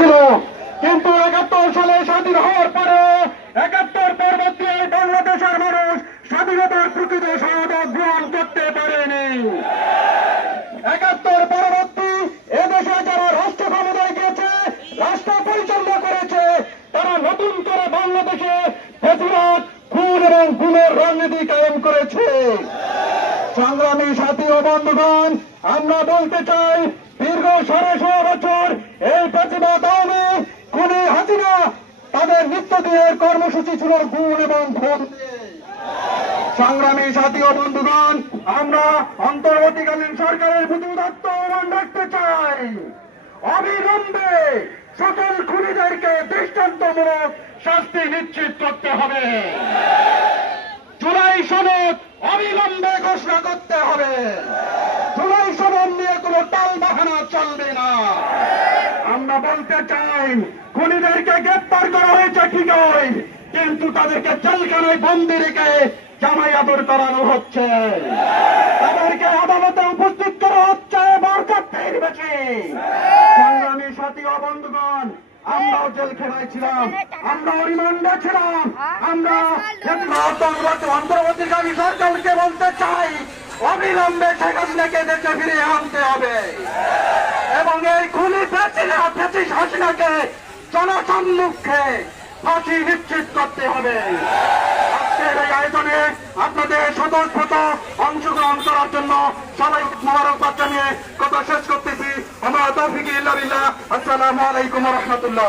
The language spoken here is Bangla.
ছিল, কিন্তু 71 সালে স্বাধীন হওয়ার পরে 71 পরবর্তী বাংলাদেশের মানুষ স্বাধীনতার প্রকৃত শাহাদাত গ্রহণ করতে পারেনি। 71 পরবর্তী এদেশে যারা রাষ্ট্র ক্ষমতায় গিয়েছে, রাষ্ট্র পরিচালনা করেছে, তারা নতুন করে বাংলাদেশে ফেসিবাদ, খুন এবং গুমের রাজনীতি কায়েম করেছে। সংগ্রামী সাথী ও বন্ধুগণ, আমরা বলতে চাই, দীর্ঘ ১৬০ বছর এই ফেসিবাদ আওয়ামী খুনি হাসিনা তাদের নিত্যদিনের কর্মসূচি ছিল গুম এবং খুন। সংগ্রামী সাথী ও বন্ধুগণ, আমরা অন্তর্বর্তীকালীন সরকারের প্রতি উদাত্ত আহ্বান রাখতে চাই, অবিলম্বে সকল খুনিদেরকে দৃষ্টান্তমূলক শাস্তি নিশ্চিত করতে হবে। জুলাই সনদ অবিলম্বে ঘোষণা করতে হবে। জুলাই সনদ নিয়ে কোনো টাল বাহানা চলবে না। আমরা বলতে চাই, খুনিদেরকে গ্রেপ্তার করা হয়েছে ঠিকই, কিন্তু তাদেরকে জেলখানায় বন্দি রেখে জামাই আদর করানো হচ্ছে, তাদেরকে আদালতে উপস্থিত করা হচ্ছে বরখাস্তের বেশি। সংগ্রামী সাথী ও বন্ধুগণ, আমরাও জেলখানায় ছিলাম, আমরাও রিমান্ডে ছিলাম। আমরা অন্তর্বর্তীকালীন সরকারকে বলতে চাই, অবিলম্বে শেখ হাসিনাকে দেশে ফিরিয়ে আনতে হবে এবং এই খুনি ফ্যাসিস্ট হাসিনাকে জনসম্মুখে ফাঁসি নিশ্চিত করতে হবে। আজকের এই আয়োজনে আপনাদের স্বতঃস্ফূর্ত অংশগ্রহণ করার জন্য সবাই মোবারকবাদ জানিয়ে কথা শেষ করতেছি। আমরা তৌফিক ইল্লা বিল্লাহ। আসসালামু আলাইকুম ওয়া রাহমাতুল্লাহ।